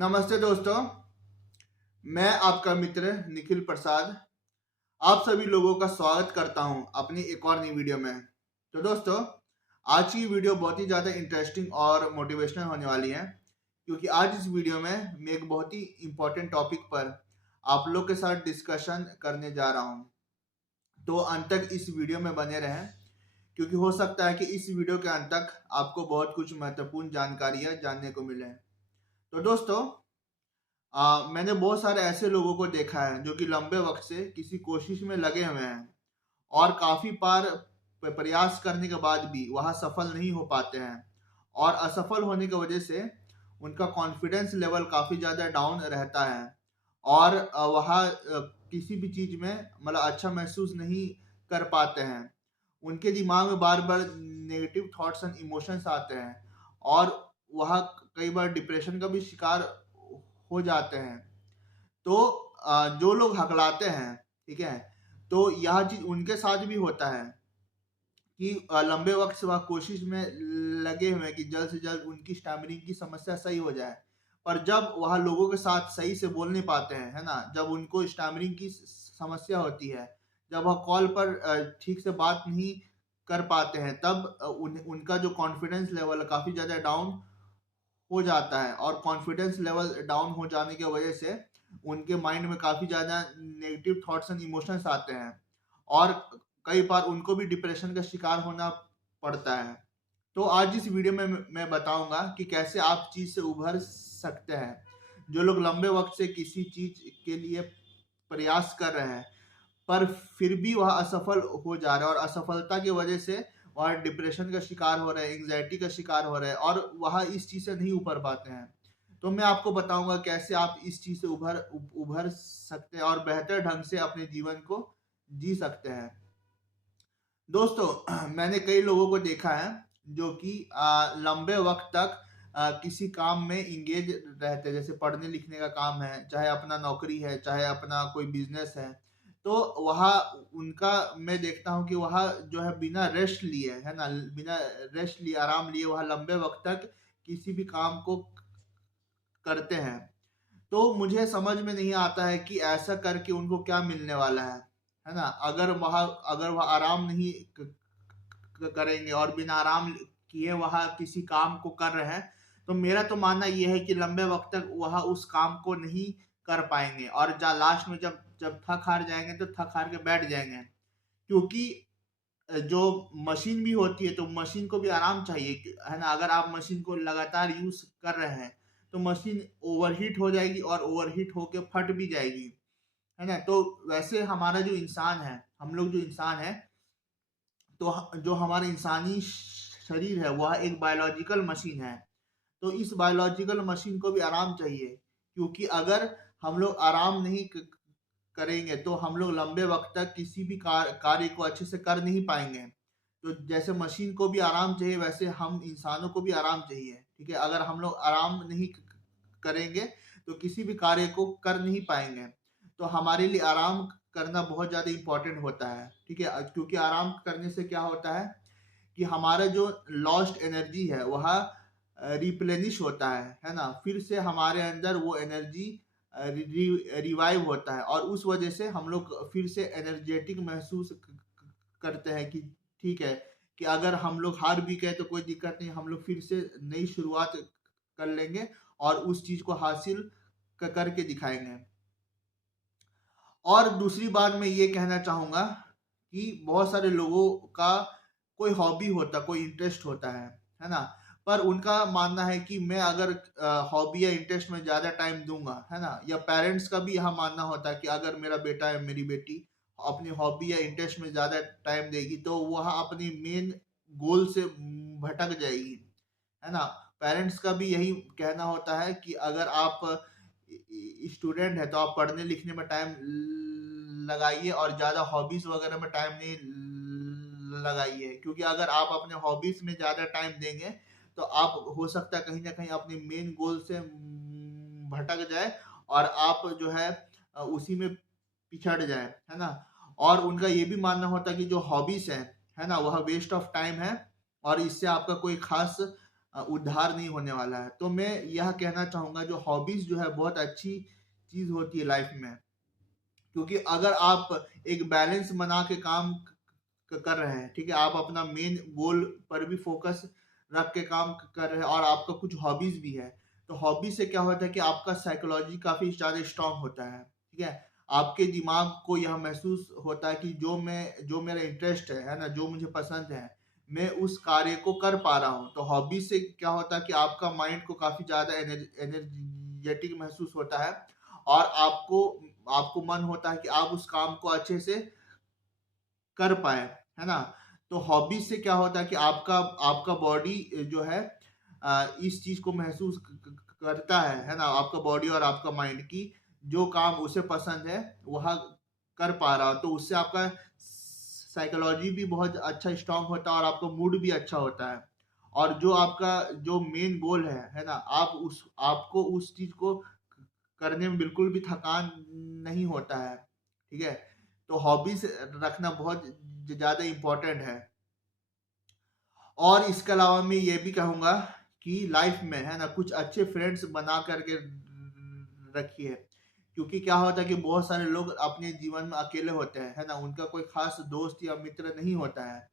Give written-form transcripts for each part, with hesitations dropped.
नमस्ते दोस्तों, मैं आपका मित्र निखिल प्रसाद आप सभी लोगों का स्वागत करता हूं अपनी एक और नई वीडियो में। तो दोस्तों, आज की वीडियो बहुत ही ज़्यादा इंटरेस्टिंग और मोटिवेशनल होने वाली है, क्योंकि आज इस वीडियो में मैं एक बहुत ही इम्पोर्टेंट टॉपिक पर आप लोग के साथ डिस्कशन करने जा रहा हूं। तो अंत तक इस वीडियो में बने रहें, क्योंकि हो सकता है कि इस वीडियो के अंत तक आपको बहुत कुछ महत्वपूर्ण जानकारियाँ जानने को मिले। तो दोस्तों, मैंने बहुत सारे ऐसे लोगों को देखा है जो कि लंबे वक्त से किसी कोशिश में लगे हुए हैं और काफी बार प्रयास करने के बाद भी वह सफल नहीं हो पाते हैं, और असफल होने की वजह से उनका कॉन्फिडेंस लेवल काफी ज्यादा डाउन रहता है और वह किसी भी चीज में मतलब अच्छा महसूस नहीं कर पाते हैं। उनके दिमाग में बार बार नेगेटिव थॉट्स एंड इमोशंस आते हैं और वह कई बार डिप्रेशन का भी शिकार हो जाते हैं। तो जो लोग हकलाते हैं, ठीक है, तो यह चीज उनके साथ भी होता है कि लंबे वक्त से वह कोशिश में लगे हुए हैं कि जल्द से जल्द उनकी स्टैमिनिंग की समस्या सही हो जाए। पर जब वह लोगों के साथ सही से बोल नहीं पाते हैं, है ना, जब उनको स्टैमिनिंग की समस्या होती है, जब वह कॉल पर ठीक से बात नहीं कर पाते हैं, तब उनका जो कॉन्फिडेंस लेवल काफी ज्यादा डाउन हो जाता है। और कॉन्फिडेंस लेवल डाउन हो जाने की वजह से उनके माइंड में काफ़ी ज़्यादा नेगेटिव थॉट्स एंड इमोशंस आते हैं और कई बार उनको भी डिप्रेशन का शिकार होना पड़ता है। तो आज इस वीडियो में मैं बताऊंगा कि कैसे आप चीज़ से उभर सकते हैं। जो लोग लंबे वक्त से किसी चीज़ के लिए प्रयास कर रहे हैं पर फिर भी वह असफल हो जा रहा है, और असफलता की वजह से वह डिप्रेशन का शिकार हो रहे हैं, एंग्जाइटी का शिकार हो रहे हैं और वह इस चीज़ से नहीं उभर पाते हैं। तो मैं आपको बताऊंगा कैसे आप इस चीज़ से उभर सकते हैं और बेहतर ढंग से अपने जीवन को जी सकते हैं। दोस्तों, मैंने कई लोगों को देखा है जो कि लंबे वक्त तक किसी काम में इंगेज रहते हैं, जैसे पढ़ने लिखने का काम है, चाहे अपना नौकरी है, चाहे अपना कोई बिजनेस है। तो वह उनका मैं देखता हूँ कि वह जो है बिना रेस्ट लिए, है ना, बिना रेस्ट लिए, आराम लिए, वह लंबे वक्त तक किसी भी काम को करते हैं। तो मुझे समझ में नहीं आता है कि ऐसा करके उनको क्या मिलने वाला है ना। अगर वह आराम नहीं करेंगे और बिना आराम किए वह किसी काम को कर रहे हैं, तो मेरा तो मानना यह है कि लंबे वक्त तक वह उस काम को नहीं कर पाएंगे और लास्ट में जब जब थक हार जाएंगे तो थक हार के बैठ जाएंगे। क्योंकि जो मशीन भी होती है तो मशीन को भी आराम चाहिए, है ना। अगर आप मशीन को लगातार यूज कर रहे हैं तो मशीन ओवरहीट हो जाएगी और ओवरहीट होके फट भी जाएगी, है ना। तो वैसे हमारा जो इंसान है, हम लोग जो इंसान है, तो जो हमारा इंसानी शरीर है वह एक बायोलॉजिकल मशीन है। तो इस बायोलॉजिकल मशीन को भी आराम चाहिए, क्योंकि अगर हम लोग आराम नहीं करेंगे तो हम लोग लंबे वक्त तक किसी भी कार्य को अच्छे से कर नहीं पाएंगे। तो जैसे मशीन को भी आराम चाहिए, वैसे हम इंसानों को भी आराम चाहिए, ठीक है। अगर हम लोग आराम नहीं करेंगे तो किसी भी कार्य को कर नहीं पाएंगे। तो हमारे लिए आराम करना बहुत ज़्यादा इम्पोर्टेंट होता है, ठीक है, क्योंकि आराम करने से क्या होता है कि हमारा जो लॉस्ट एनर्जी है वह रिप्लेनिश होता है ना। फिर से हमारे अंदर वो एनर्जी रिवाइव होता है और उस वजह से हम लोग फिर से एनर्जेटिक महसूस करते हैं कि ठीक है, कि अगर हम लोग हार भी गए तो कोई दिक्कत नहीं, हम लोग फिर से नई शुरुआत कर लेंगे और उस चीज को हासिल करके दिखाएंगे। और दूसरी बात मैं ये कहना चाहूंगा कि बहुत सारे लोगों का कोई हॉबी होता, कोई इंटरेस्ट होता है ना। पर उनका मानना है कि मैं अगर हॉबी या इंटरेस्ट में ज़्यादा टाइम दूंगा, है ना, या पेरेंट्स का भी यह मानना होता है कि अगर मेरा बेटा या मेरी बेटी अपनी हॉबी या इंटरेस्ट में ज़्यादा टाइम देगी तो वह अपनी मेन गोल से भटक जाएगी, है ना। पेरेंट्स का भी यही कहना होता है कि अगर आप स्टूडेंट है तो आप पढ़ने लिखने में टाइम लगाइए और ज़्यादा हॉबीज वगैरह में टाइम नहीं लगाइए, क्योंकि अगर आप अपने हॉबीज में ज़्यादा टाइम देंगे तो आप हो सकता है कहीं ना कहीं अपने मेन गोल से भटक जाए और आप जो है उसी में पिछड़ जाए, है ना। और उनका ये भी मानना होता है कि जो हॉबीज है ना, वह वेस्ट ऑफ टाइम है और इससे आपका कोई खास उद्धार नहीं होने वाला है। तो मैं यह कहना चाहूंगा, जो हॉबीज जो है बहुत अच्छी चीज होती है लाइफ में, क्योंकि अगर आप एक बैलेंस बना के काम कर रहे हैं, ठीक है, आप अपना मेन गोल पर भी फोकस रख के काम कर रहे हैं और आपका कुछ हॉबीज भी है, तो हॉबी से क्या होता है कि आपका साइकोलॉजी काफी ज्यादा स्ट्रांग होता है, ठीक है। आपके दिमाग को यह महसूस होता है कि जो मेरा इंटरेस्ट है ना, जो मुझे पसंद है, मैं उस कार्य को कर पा रहा हूँ। तो हॉबी से क्या होता है कि आपका माइंड को काफी ज्यादा एनर्जेटिक महसूस होता है और आपको आपको मन होता है कि आप उस काम को अच्छे से कर पाए, है ना। तो हॉबी से क्या होता है कि आपका आपका बॉडी जो है इस चीज को महसूस करता है ना, आपका बॉडी और आपका माइंड की जो काम उसे पसंद है वह कर पा रहा, तो उससे आपका साइकोलॉजी भी बहुत अच्छा स्ट्रांग होता है और आपका मूड भी अच्छा होता है। और जो आपका जो मेन गोल है ना, आपको उस चीज को करने में बिल्कुल भी थकान नहीं होता है, ठीक है। तो हॉबीज रखना बहुत ज्यादा इम्पोर्टेंट है। और इसके अलावा मैं ये भी कहूंगा कि लाइफ में, है ना, कुछ अच्छे फ्रेंड्स बना करके रखिए, क्योंकि क्या होता है कि बहुत सारे लोग अपने जीवन में अकेले होते हैं, है ना, उनका कोई खास दोस्त या मित्र नहीं होता है।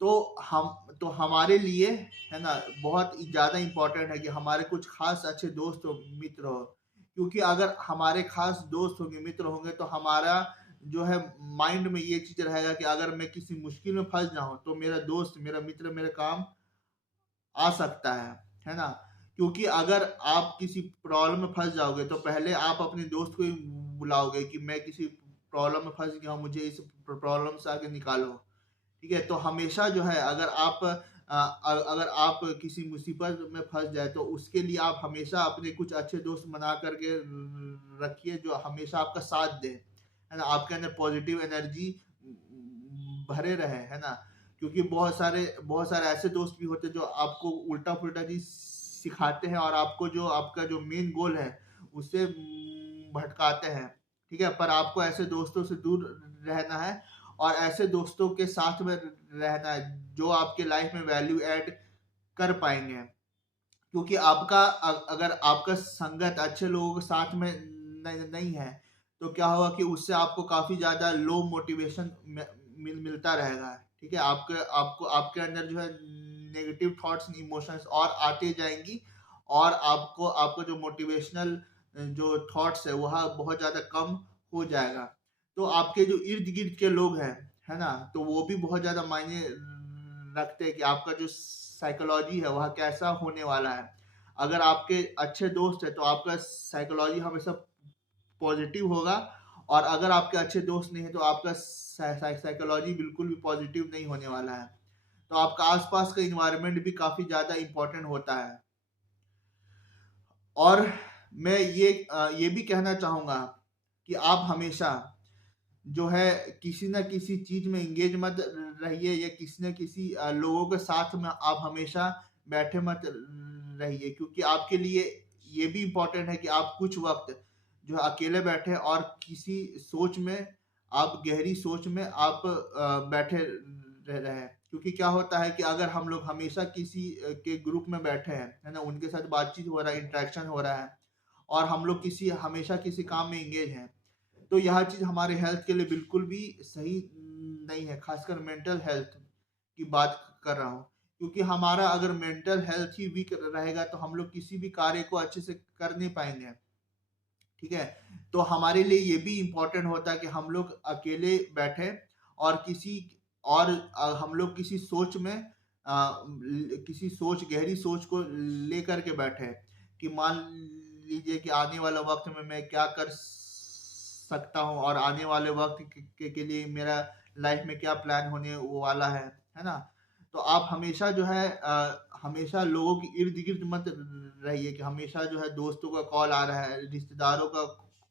तो हमारे लिए, है ना, बहुत ज्यादा इम्पोर्टेंट है कि हमारे कुछ खास अच्छे दोस्त हो, मित्र हो, क्योंकि अगर हमारे खास दोस्त होंगे, मित्र होंगे, तो हमारा जो है माइंड में ये चीज रहेगा कि अगर मैं किसी मुश्किल में फंस जाऊं तो मेरा दोस्त, मेरा मित्र मेरे काम आ सकता है ना। क्योंकि अगर आप किसी प्रॉब्लम में फंस जाओगे तो पहले आप अपने दोस्त को ही बुलाओगे कि मैं किसी प्रॉब्लम में फंस गया हूँ, मुझे इस प्रॉब्लम से आगे निकालो, ठीक है। तो हमेशा जो है, अगर आप किसी मुसीबत में फंस जाए तो उसके लिए आप हमेशा अपने कुछ अच्छे दोस्त बना करके रखिए, जो हमेशा आपका साथ दे, है ना, आपके अंदर पॉजिटिव एनर्जी भरे रहे, है ना। क्योंकि बहुत सारे ऐसे दोस्त भी होते हैं जो आपको उल्टा पुल्टा चीज सिखाते हैं और आपको जो आपका जो मेन गोल है उससे भटकाते हैं, ठीक है। पर आपको ऐसे दोस्तों से दूर रहना है और ऐसे दोस्तों के साथ में रहना है जो आपके लाइफ में वैल्यू ऐड कर पाएंगे। क्योंकि अगर आपका संगत अच्छे लोगों के साथ में नहीं है तो क्या होगा कि उससे आपको काफी ज्यादा लो मोटिवेशन मिलता रहेगा, ठीक है। आपके आपको आपके अंदर जो है नेगेटिव थॉट्स, इमोशंस और आते जाएंगी और आपको आपको जो मोटिवेशनल जो थॉट्स है वह बहुत ज्यादा कम हो जाएगा। तो आपके जो इर्द गिर्द के लोग हैं, है ना, तो वो भी बहुत ज्यादा मायने रखते हैं कि आपका जो साइकोलॉजी है वह कैसा होने वाला है। अगर आपके अच्छे दोस्त है तो आपका साइकोलॉजी हमेशा पॉजिटिव होगा, और अगर आपके अच्छे दोस्त नहीं है तो आपका साइकोलॉजी बिल्कुल भी पॉजिटिव नहीं होने वाला है। तो आपका आसपास का इन्वायरमेंट भी काफी ज्यादा इंपॉर्टेंट होता है। और मैं ये भी कहना चाहूंगा कि आप हमेशा जो है किसी ना किसी चीज में इंगेज मत रहिए, या किसी न किसी लोगों के साथ में आप हमेशा बैठे मत रहिए, क्योंकि आपके लिए ये भी इम्पोर्टेंट है कि आप कुछ वक्त जो है अकेले बैठे और किसी सोच में, आप गहरी सोच में आप बैठे रह रहे हैं। क्योंकि क्या होता है कि अगर हम लोग हमेशा किसी के ग्रुप में बैठे हैं, है ना, उनके साथ बातचीत हो रहा है, इंटरेक्शन हो रहा है, और हम लोग हमेशा किसी काम में इंगेज हैं, तो यह चीज हमारे हेल्थ के लिए बिल्कुल भी सही नहीं है, खासकर मेंटल हेल्थ की बात कर रहा हूँ। क्योंकि हमारा अगर मेंटल हेल्थ ही वीक रहेगा तो हम लोग किसी भी कार्य को अच्छे से कर नहीं पाएंगे, ठीक है। तो हमारे लिए ये भी इम्पोर्टेंट होता है कि हम लोग अकेले बैठे और हम लोग किसी सोच में किसी गहरी सोच को लेकर के बैठे कि मान लीजिए कि आने वाला वक्त में मैं क्या कर सकता हूँ और आने वाले वक्त के लिए मेरा लाइफ में क्या प्लान होने वाला है ना। तो आप हमेशा जो है हमेशा लोगों की इर्द गिर्द मत रहिए कि हमेशा जो है दोस्तों का कॉल आ रहा है, रिश्तेदारों का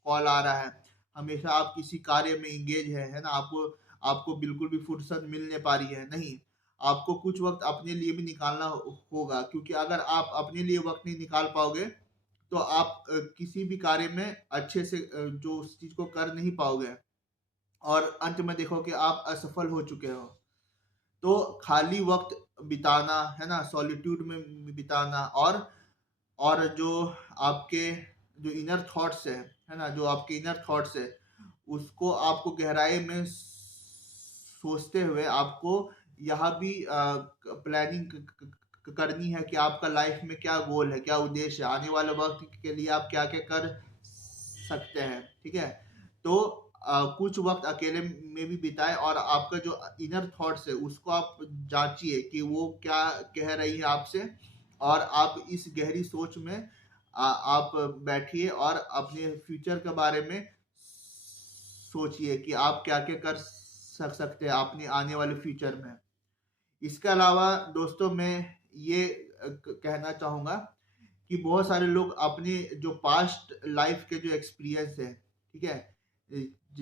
कॉल आ रहा है, हमेशा आप किसी कार्य में इंगेज है ना, आपको आपको बिल्कुल भी फुर्सत मिल नहीं पा रही है, नहीं। आपको कुछ वक्त अपने लिए भी निकालना होगा, क्योंकि अगर आप अपने लिए वक्त नहीं निकाल पाओगे तो आप किसी भी कार्य में अच्छे से जो उस चीज को कर नहीं पाओगे और अंत में देखो कि आप असफल हो चुके हो। तो खाली वक्त बिताना, है ना, सॉलिट्यूड में बिताना, और जो आपके जो इनर थॉट्स है ना, जो आपके इनर थॉट्स है, उसको आपको गहराई में सोचते हुए आपको यहाँ भी प्लानिंग करनी है कि आपका लाइफ में क्या गोल है, क्या उद्देश्य है, आने वाले वक्त के लिए आप क्या क्या कर सकते हैं। ठीक है, तो कुछ वक्त अकेले में भी बिताए और आपका जो इनर थॉट्स है उसको आप जांचिए कि वो क्या कह रही है आपसे, और आप इस गहरी सोच में आप बैठिए और अपने फ्यूचर के बारे में सोचिए कि आप क्या क्या कर सकते हैं अपने आने वाले फ्यूचर में। इसके अलावा दोस्तों मैं ये कहना चाहूँगा कि बहुत सारे लोग अपने जो पास्ट लाइफ के जो एक्सपीरियंस है, ठीक है,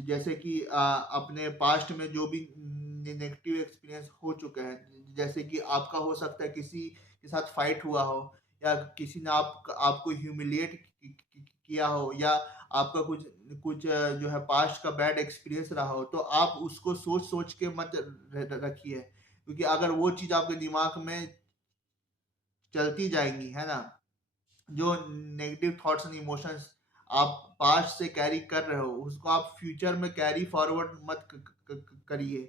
जैसे कि अपने पास्ट में जो भी नेगेटिव एक्सपीरियंस हो चुका है, जैसे कि आपका हो सकता है किसी के साथ फाइट हुआ हो, या किसी ने आपको ह्यूमिलिएट किया हो, या आपका कुछ कुछ जो है पास्ट का बैड एक्सपीरियंस रहा हो, तो आप उसको सोच सोच के मत रखिए, क्योंकि अगर वो चीज आपके दिमाग में चलती जाएंगी, है ना, जो नेगेटिव थॉट्स एंड इमोशंस आप पास्ट से कैरी कर रहे हो उसको आप फ्यूचर में कैरी फॉरवर्ड मत करिए,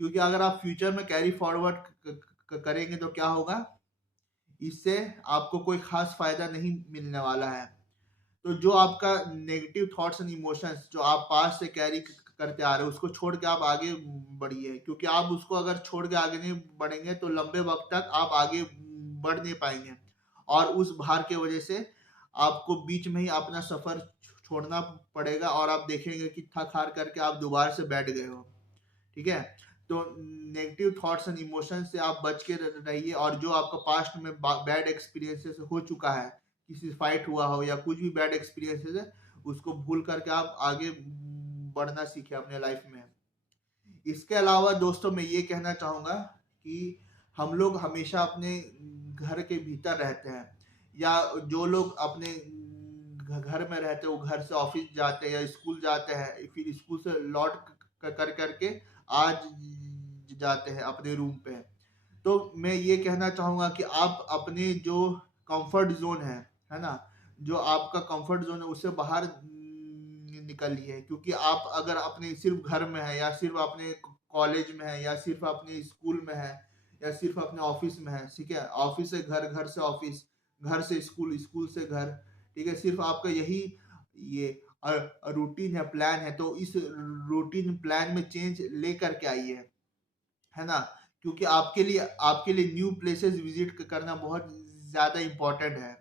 क्योंकि अगर आप फ्यूचर में कैरी फॉरवर्ड करेंगे तो क्या होगा, इससे आपको कोई खास फायदा नहीं मिलने वाला है। तो जो आपका नेगेटिव थॉट्स एंड इमोशंस जो आप पास्ट से कैरी करते आ रहे हो उसको छोड़ के आप आगे बढ़िए, क्योंकि आप उसको अगर छोड़ के आगे नहीं बढ़ेंगे तो लंबे वक्त तक आप आगे बढ़ नहीं पाएंगे, और उस भार के वजह से आपको बीच में ही अपना सफर छोड़ना पड़ेगा, और आप देखेंगे कि थक हार करके आप दोबारा से बैठ गए हो। ठीक है, तो नेगेटिव थॉट्स एंड इमोशन से आप बच के रहिए, और जो आपका पास्ट में बैड एक्सपीरियंसेस हो चुका है, किसी फाइट हुआ हो या कुछ भी बैड एक्सपीरियंसेस है, उसको भूल करके आप आगे बढ़ना सीखे अपने लाइफ में। इसके अलावा दोस्तों मैं ये कहना चाहूँगा कि हम लोग हमेशा अपने घर के भीतर रहते हैं, या जो लोग अपने घर में रहते हैं वो घर से ऑफिस जाते हैं या स्कूल जाते हैं, फिर स्कूल से लौट कर करके आज जाते हैं अपने रूम पे। तो मैं ये कहना चाहूँगा कि आप अपने जो कंफर्ट जोन है ना, जो आपका कंफर्ट जोन है उससे बाहर निकलिए, क्योंकि आप अगर अपने सिर्फ घर में है, या सिर्फ अपने कॉलेज में है, या सिर्फ अपने स्कूल में है, या सिर्फ अपने ऑफिस में है, ठीक है, ऑफिस से घर, घर से ऑफिस, घर से स्कूल, स्कूल से घर, ठीक है, सिर्फ आपका यही ये रूटीन है, प्लान है, तो इस रूटीन प्लान में चेंज लेकर के आइए, है ना, क्योंकि आपके लिए न्यू प्लेसेस विजिट करना बहुत ज्यादा इम्पोर्टेंट है।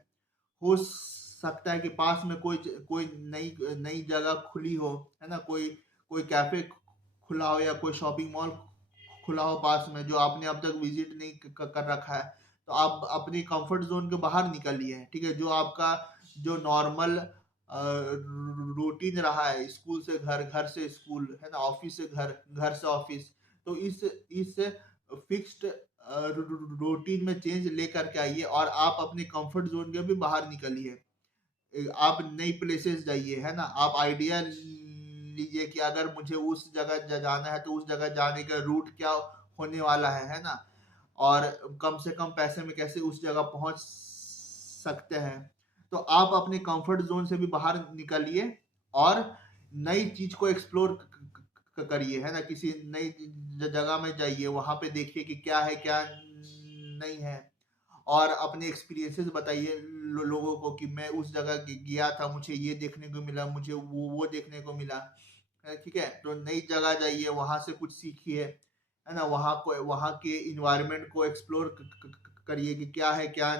हो सकता है कि पास में कोई कोई नई नई जगह खुली हो, है ना, कोई कोई कैफे खुला हो, या कोई शॉपिंग मॉल खुला हो पास में जो आपने अब तक विजिट नहीं कर रखा है, तो आप अपनी कंफर्ट जोन के बाहर निकलिए। ठीक है, जो आपका जो नॉर्मल रूटीन रहा है, स्कूल से घर, घर से स्कूल, है ना, ऑफिस से घर, घर से ऑफिस, तो इस फिक्स्ड रूटीन में चेंज लेकर के आइए, और आप अपने कंफर्ट जोन के भी बाहर निकलिए। आप नई प्लेसेस जाइए, है ना, आप आइडिया लीजिए कि अगर मुझे उस जगह जाना है तो उस जगह जाने का रूट क्या होने वाला है ना, और कम से कम पैसे में कैसे उस जगह पहुंच सकते हैं। तो आप अपने कंफर्ट जोन से भी बाहर निकलिए और नई चीज को एक्सप्लोर करिए, है ना, किसी नई जगह में जाइए, वहां पे देखिए कि क्या है क्या नहीं है, और अपने एक्सपीरियंसेस बताइए लोगों को कि मैं उस जगह गया था, मुझे ये देखने को मिला, मुझे वो देखने को मिला। ठीक है, तो नई जगह जाइए, वहां से कुछ सीखिए, है ना, वहां के इन्वायरमेंट को एक्सप्लोर करिए कि क्या है क्या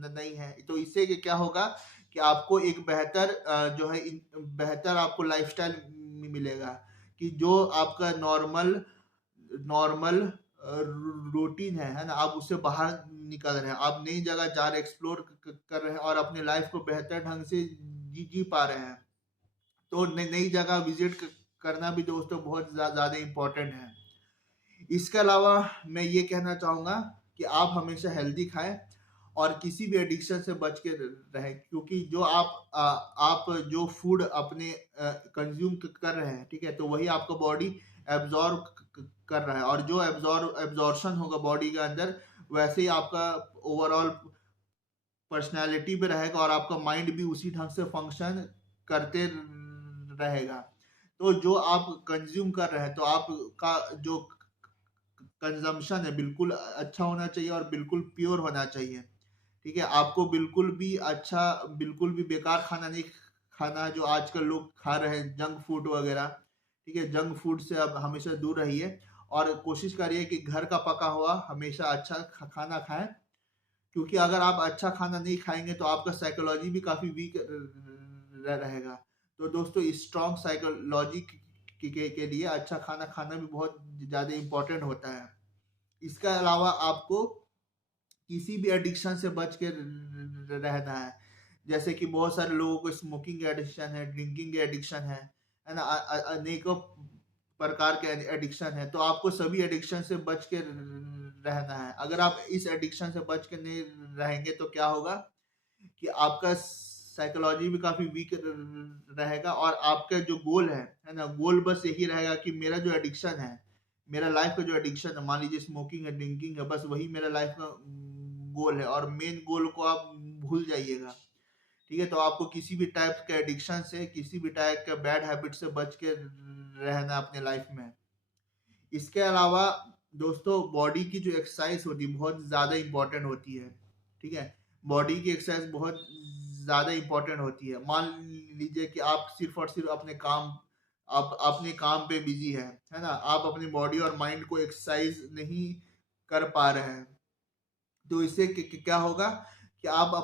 नहीं है। तो इससे क्या होगा कि आपको एक बेहतर जो है बेहतर आपको लाइफस्टाइल मिलेगा, कि जो आपका नॉर्मल नॉर्मल रूटीन है ना, आप उससे बाहर निकल रहे हैं, आप नई जगह जा रहे, एक्सप्लोर कर रहे हैं, और अपने लाइफ को बेहतर ढंग से जी पा रहे हैं। तो नई जगह विजिट करना भी दोस्तों बहुत ज्यादा इम्पोर्टेंट है। इसके अलावा मैं ये कहना चाहूँगा कि आप हमेशा हेल्दी खाएं और किसी भी एडिक्शन से बच के रहें, क्योंकि जो आप जो फूड अपने कंज्यूम कर रहे हैं, ठीक है, तो वही आपका बॉडी एब्जॉर्ब कर रहा है, और जो एब्जॉर्शन होगा बॉडी के अंदर, वैसे ही आपका ओवरऑल पर्सनैलिटी भी रहेगा और आपका माइंड भी उसी ढंग से फंक्शन करते रहेगा। तो जो आप कंज्यूम कर रहे हैं, तो आपका जो कंजम्पशन है बिल्कुल अच्छा होना चाहिए और बिल्कुल प्योर होना चाहिए। ठीक है, आपको बिल्कुल भी अच्छा, बिल्कुल भी बेकार खाना नहीं खाना है जो आजकल लोग खा रहे हैं, जंक फूड वगैरह। ठीक है, जंक फूड से अब हमेशा दूर रहिए और कोशिश करिए कि घर का पका हुआ हमेशा अच्छा खाना खाएं, क्योंकि अगर आप अच्छा खाना नहीं खाएंगे तो आपका साइकोलॉजी भी काफ़ी वीक रहेगा। तो दोस्तों, स्ट्रॉन्ग साइकोलॉजी के लिए अच्छा खाना खाना भी बहुत ज़्यादा इम्पोर्टेंट होता है। इसके अलावा आपको किसी भी एडिक्शन से बच के रहना है। जैसे कि बहुत सारे लोगों को स्मोकिंग एडिक्शन है, ड्रिंकिंग एडिक्शन है ना, अनेकों प्रकार के एडिक्शन है। तो आपको सभी एडिक्शन से बच के रहना है। अगर आप इस एडिक्शन से बच के नहीं रहेंगे तो क्या होगा कि आपका साइकोलॉजी भी काफी वीक रहेगा और आपका जो गोल है ना, गोल बस यही रहेगा कि मेरा जो एडिक्शन है, मेरा लाइफ का जो एडिक्शन है, मान लीजिए स्मोकिंग है, ड्रिंकिंग है, बस वही मेरा लाइफ का गोल है और मेन गोल को आप भूल जाइएगा। ठीक है, तो आपको किसी भी टाइप के एडिक्शन से, किसी भी टाइप के बैड हैबिट से बच के रहना अपने लाइफ में। इसके अलावा दोस्तों, बॉडी की जो एक्सरसाइज होती है बहुत ज़्यादा इंपॉर्टेंट होती है। ठीक है, बॉडी की एक्सरसाइज बहुत ज़्यादा इंपॉर्टेंट होती है। मान लीजिए कि आप सिर्फ और सिर्फ आप अपने काम पे बिजी है ना, आप अपनी बॉडी और माइंड को एक्सरसाइज नहीं कर पा रहे हैं, तो इससे क्या होगा कि आप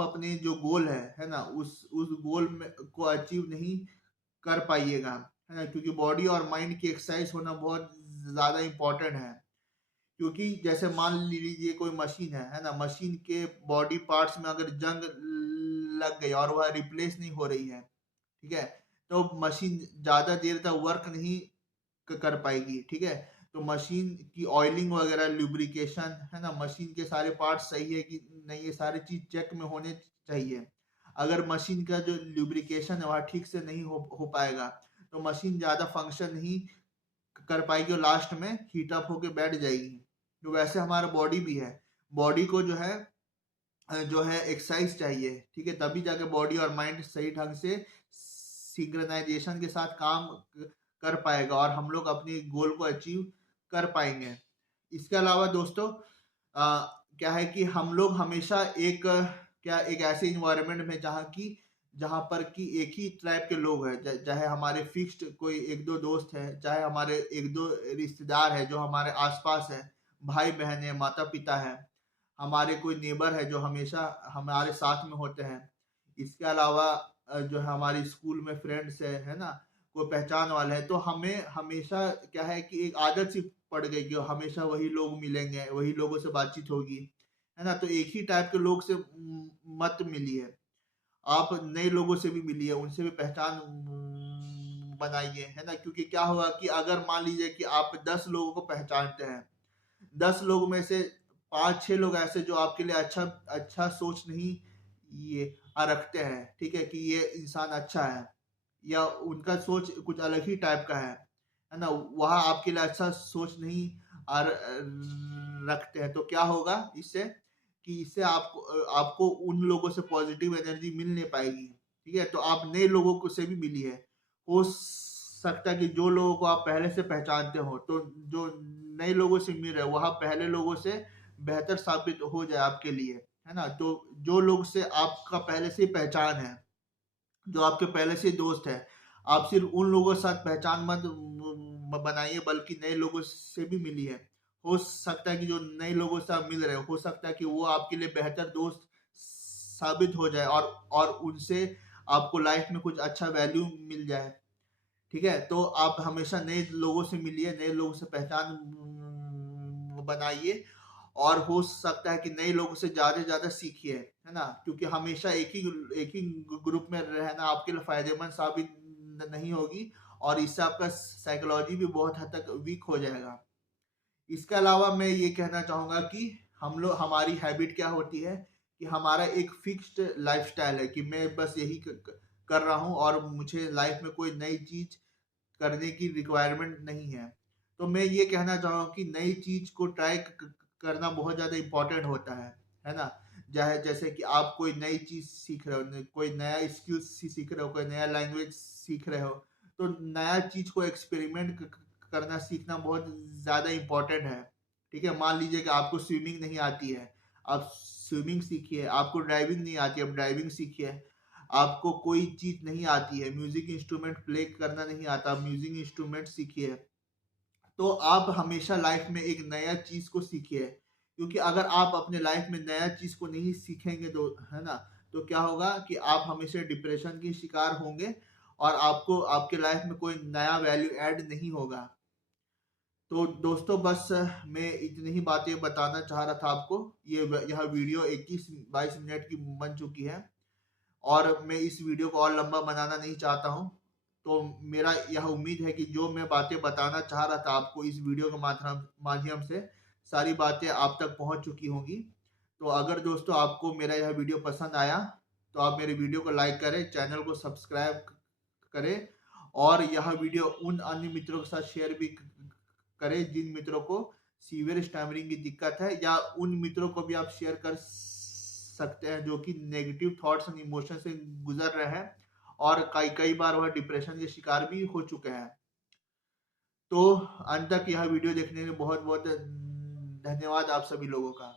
अपने जो गोल है ना, उस गोल में को अचीव नहीं कर पाइएगा, है ना, क्योंकि बॉडी और माइंड की एक्सरसाइज होना बहुत ज़्यादा इम्पोर्टेंट है। क्योंकि जैसे मान लीजिए कोई मशीन है ना, मशीन के बॉडी पार्ट्स में अगर जंग लग गई और वह रिप्लेस नहीं हो रही है, ठीक है, तो मशीन ज़्यादा देर तक वर्क नहीं कर पाएगी। ठीक है, तो मशीन की ऑयलिंग वगैरह, लुब्रिकेशन, है ना, मशीन के सारे पार्ट सही है कि नहीं, ये सारी चीज़ चेक में होने चाहिए। अगर मशीन का जो लुब्रिकेशन है वह ठीक से नहीं हो पाएगा तो मशीन ज़्यादा फंक्शन नहीं कर पाएगी और लास्ट में हीट अप होके बैठ जाएगी। तो वैसे हमारा बॉडी भी है, बॉडी को जो है एक्सरसाइज चाहिए। ठीक है, तभी जाके बॉडी और माइंड सही ढंग से सिंक्रोनाइजेशन के साथ काम कर पाएगा और हम लोग अपनी गोल को अचीव कर पाएंगे। इसके अलावा दोस्तों, क्या है कि हम लोग हमेशा एक ऐसे इन्वायरमेंट में जहाँ पर कि एक ही टाइप के लोग हैं, चाहे हमारे फिक्स्ड कोई एक दो दोस्त है, चाहे हमारे एक दो रिश्तेदार है जो हमारे आसपास है, भाई बहन है, माता पिता है, हमारे कोई नेबर है जो हमेशा हमारे साथ में होते हैं। इसके अलावा जो है हमारी स्कूल में फ्रेंड्स है ना, कोई पहचान वाले हैं, तो हमें हमेशा क्या है कि एक आदत सी पड़ गई कि हमेशा वही लोग मिलेंगे, वही लोगों से बातचीत होगी, है ना। तो एक ही टाइप के लोग से मत मिलिए, आप नए लोगों से भी मिलिए, उनसे भी पहचान बनाइए, है ना। क्योंकि क्या होगा कि अगर मान लीजिए कि आप 10 लोगों को पहचानते हैं, 10 लोग में से 5-6 लोग ऐसे जो आपके लिए अच्छा अच्छा सोच नहीं ये रखते हैं, ठीक है, कि ये इंसान अच्छा है, या उनका सोच कुछ अलग ही टाइप का है ना, वह आपके लिए अच्छा सोच नहीं रखते हैं, तो क्या होगा इससे कि इससे आपको उन लोगों से पॉजिटिव एनर्जी मिल नहीं पाएगी। ठीक है, तो आप नए लोगों को से भी मिलिए। हो सकता है कि जो लोगों को आप पहले से पहचानते हो, तो जो नए लोगों से मिल रहे हैं वह पहले लोगों से बेहतर साबित हो जाए आपके लिए, है ना। तो जो लोग से आपका पहले से पहचान है, जो आपके पहले से दोस्त है, आप सिर्फ उन लोगों के साथ पहचान मत बनाइए, बल्कि नए लोगों से भी मिलिए। हो सकता है कि जो नए लोगों से आप मिल रहे हो सकता है कि वो आपके लिए बेहतर दोस्त साबित हो जाए और उनसे आपको लाइफ में कुछ अच्छा वैल्यू मिल जाए। ठीक है, तो आप हमेशा नए लोगों से मिलिए, नए लोगों से पहचान बनाइए और हो सकता है कि नए लोगों से ज़्यादा से ज़्यादा सीखिए, है ना, क्योंकि हमेशा एक ही ग्रुप में रहना आपके लिए फायदेमंद साबित नहीं होगी और इससे आपका साइकोलॉजी भी बहुत हद तक वीक हो जाएगा। इसके अलावा मैं ये कहना चाहूँगा कि हमारी हैबिट क्या होती है कि हमारा एक फिक्स्ड लाइफस्टाइल है कि मैं बस यही कर रहा हूँ और मुझे लाइफ में कोई नई चीज़ करने की रिक्वायरमेंट नहीं है। तो मैं ये कहना चाहूँगा कि नई चीज़ को ट्राई करना बहुत ज़्यादा इम्पोर्टेंट होता है ना? जैसे कि आप कोई नई चीज़ सीख रहे हो, कोई नया स्किल सीख रहे हो, कोई नया लैंग्वेज सीख रहे हो, तो नया चीज़ को एक्सपेरिमेंट करना सीखना बहुत ज़्यादा इम्पोर्टेंट है। ठीक है? मान लीजिए कि आपको स्विमिंग नहीं आती है, आप स्विमिंग सीखिए। आपको ड्राइविंग नहीं आती है, आप ड्राइविंग सीखिए। आपको कोई चीज़ नहीं आती है, म्यूज़िक इंस्ट्रूमेंट प्ले करना नहीं आता, आप म्यूज़िक इंस्ट्रूमेंट सीखिए। तो आप हमेशा लाइफ में एक नया चीज़ को सीखिए, क्योंकि अगर आप अपने लाइफ में नया चीज़ को नहीं सीखेंगे तो, है ना, तो क्या होगा कि आप हमेशा डिप्रेशन की शिकार होंगे और आपको आपके लाइफ में कोई नया वैल्यू ऐड नहीं होगा। तो दोस्तों, बस मैं इतनी ही बातें बताना चाह रहा था आपको। यह वीडियो 21-22 मिनट की बन चुकी है और मैं इस वीडियो को और लंबा बनाना नहीं चाहता हूँ। तो मेरा यह उम्मीद है कि जो मैं बातें बताना चाह रहा था आपको इस वीडियो के माध्यम से, सारी बातें आप तक पहुँच चुकी होंगी। तो अगर दोस्तों आपको मेरा यह वीडियो पसंद आया, तो आप मेरे वीडियो को लाइक करें, चैनल को सब्सक्राइब करें और यह वीडियो उन अन्य मित्रों के साथ शेयर भी करें जिन मित्रों को सीवियर स्टैमरिंग की दिक्कत है, या उन मित्रों को भी आप शेयर कर सकते हैं जो कि नेगेटिव थॉट्स एंड इमोशन से गुजर रहे हैं और कई कई बार वह डिप्रेशन के शिकार भी हो चुके हैं। तो अंत तक यह वीडियो देखने के लिए बहुत बहुत धन्यवाद आप सभी लोगों का।